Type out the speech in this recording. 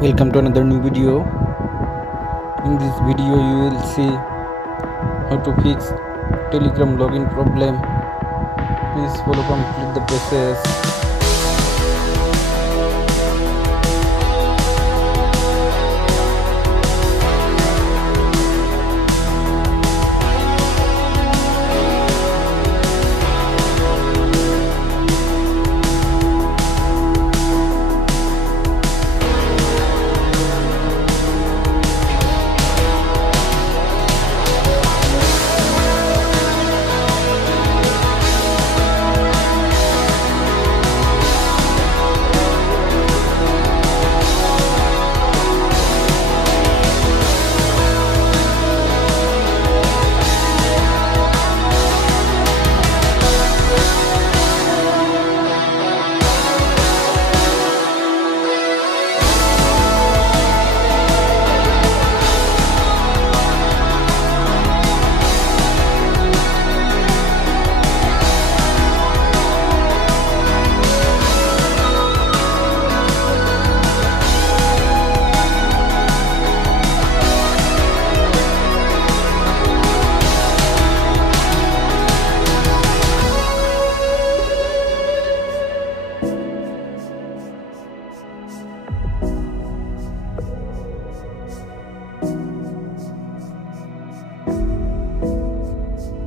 Welcome to another new video. In this video you will see how to fix Telegram login problem. Please follow complete the process.